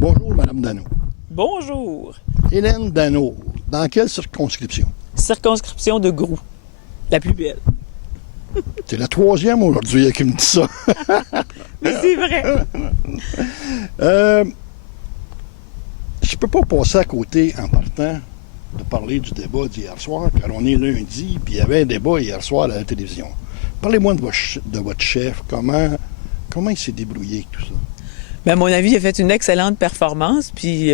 Bonjour, Madame Dano. Bonjour. Hélène Dano, dans quelle circonscription? Circonscription de Groux, la plus belle. C'est la troisième aujourd'hui qui me dit ça. Mais c'est vrai. Je peux pas passer à côté en partant de parler du débat d'hier soir, car on est lundi, puis il y avait un débat hier soir à la télévision. Parlez-moi de votre chef, comment il s'est débrouillé avec tout ça? Bien, à mon avis, il a fait une excellente performance. Puis,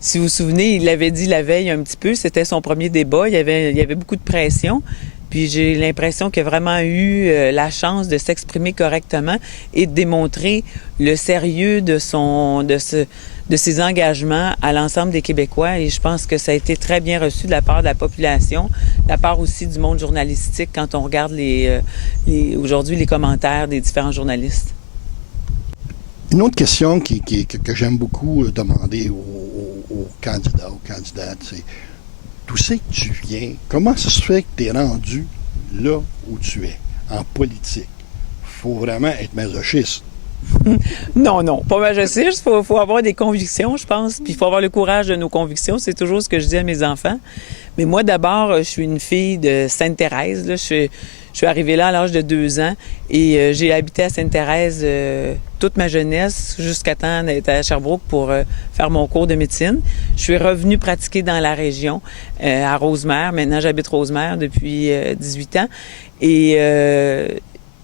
si vous vous souvenez, il l'avait dit la veille un petit peu, c'était son premier débat. Il y avait beaucoup de pression. Puis j'ai l'impression qu'il a vraiment eu la chance de s'exprimer correctement et de démontrer le sérieux de ses engagements à l'ensemble des Québécois. Et je pense que ça a été très bien reçu de la part de la population, de la part aussi du monde journalistique quand on regarde aujourd'hui les commentaires des différents journalistes. Une autre question que j'aime beaucoup demander aux candidats, aux candidates, c'est d'où c'est que tu viens? Comment ça se fait que tu es rendu là où tu es, en politique? Il faut vraiment être masochiste. Non, pas masochiste. Il faut avoir des convictions, je pense. Puis il faut avoir le courage de nos convictions. C'est toujours ce que je dis à mes enfants. Mais moi, d'abord, je suis une fille de Sainte-Thérèse. Là. Je suis arrivée là à l'âge de 2 ans et j'ai habité à Sainte-Thérèse toute ma jeunesse jusqu'à temps d'être à Sherbrooke pour faire mon cours de médecine. Je suis revenue pratiquer dans la région, à Rosemère. Maintenant, j'habite Rosemère depuis 18 ans. Et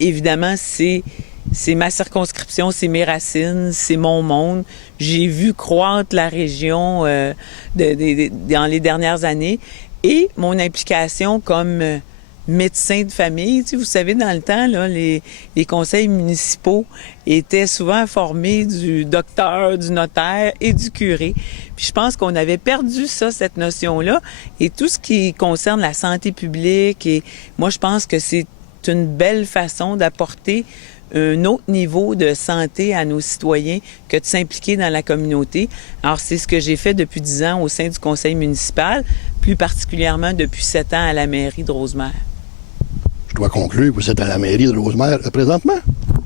évidemment, c'est ma circonscription, c'est mes racines, c'est mon monde. J'ai vu croître la région dans les dernières années et mon implication comme médecin de famille. Tu sais, vous savez, dans le temps, là, les conseils municipaux étaient souvent formés du docteur, du notaire et du curé. Puis je pense qu'on avait perdu ça, cette notion-là. Et tout ce qui concerne la santé publique, et moi, je pense que c'est une belle façon d'apporter un autre niveau de santé à nos citoyens que de s'impliquer dans la communauté. Alors, c'est ce que j'ai fait depuis 10 ans au sein du conseil municipal, plus particulièrement depuis 7 ans à la mairie de Rosemère. Je dois conclure, vous êtes à la mairie de Rosemère présentement?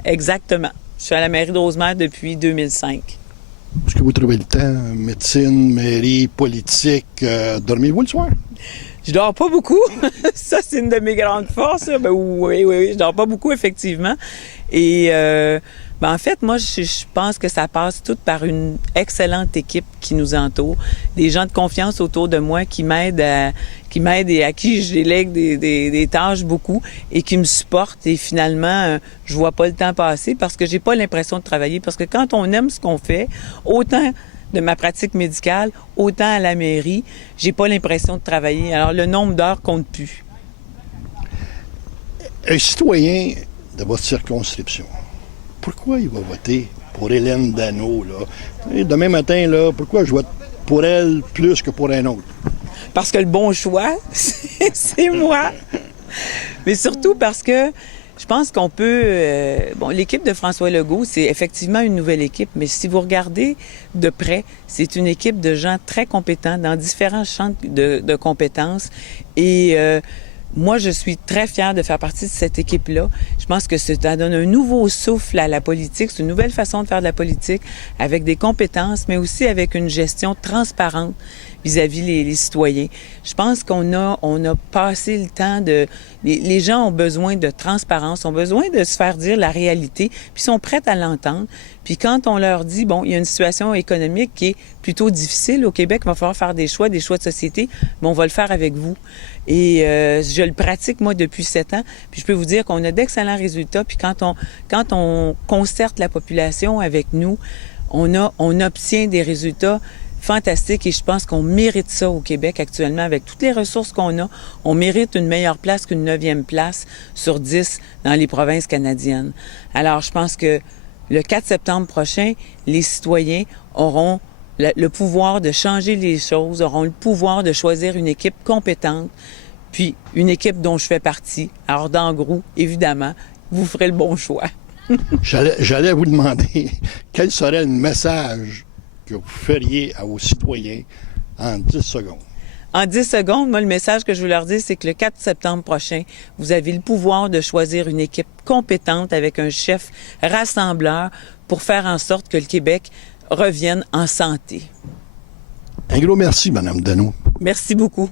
Exactement. Je suis à la mairie de Rosemère depuis 2005. Est-ce que vous trouvez le temps, médecine, mairie, politique, dormez-vous le soir? Je dors pas beaucoup. Ça, c'est une de mes grandes forces. Ben, oui, je dors pas beaucoup, effectivement. Et en fait, moi, je pense que ça passe tout par une excellente équipe qui nous entoure. Des gens de confiance autour de moi qui m'aident et à qui je délègue des tâches beaucoup et qui me supportent. Et finalement, je vois pas le temps passer parce que j'ai pas l'impression de travailler. Parce que quand on aime ce qu'on fait, autant de ma pratique médicale, autant à la mairie, j'ai pas l'impression de travailler. Alors, le nombre d'heures compte plus. Un citoyen de votre circonscription, pourquoi il va voter pour Hélène Dano, là? Et demain matin, là, pourquoi je vote pour elle plus que pour un autre? Parce que le bon choix, c'est moi. Mais surtout parce que je pense qu'on peut... l'équipe de François Legault, c'est effectivement une nouvelle équipe, mais si vous regardez de près, c'est une équipe de gens très compétents dans différents champs de compétences. Et moi, je suis très fière de faire partie de cette équipe-là. Je pense que ça donne un nouveau souffle à la politique. C'est une nouvelle façon de faire de la politique avec des compétences, mais aussi avec une gestion transparente vis-à-vis les citoyens. Je pense qu'on a passé le temps de... Les gens ont besoin de transparence, ont besoin de se faire dire la réalité, puis sont prêts à l'entendre. Puis quand on leur dit, bon, il y a une situation économique qui est plutôt difficile au Québec, il va falloir faire des choix de société, mais on va le faire avec vous. Et je le pratique, moi, depuis 7 ans. Puis je peux vous dire qu'on a d'excellents résultats. Puis quand on concerte la population avec nous, on obtient des résultats fantastique et je pense qu'on mérite ça au Québec actuellement avec toutes les ressources qu'on a. On mérite une meilleure place qu'une 9e place sur 10 dans les provinces canadiennes. Alors, je pense que le 4 septembre prochain, les citoyens auront le pouvoir de changer les choses, auront le pouvoir de choisir une équipe compétente, puis une équipe dont je fais partie. Alors, dans Groux, évidemment, vous ferez le bon choix. J'allais vous demander quel serait le message que vous feriez à vos citoyens en 10 secondes. En 10 secondes, moi, le message que je veux leur dire, c'est que le 4 septembre prochain, vous avez le pouvoir de choisir une équipe compétente avec un chef rassembleur pour faire en sorte que le Québec reviennent en santé. Un gros merci, Mme Dano. Merci beaucoup.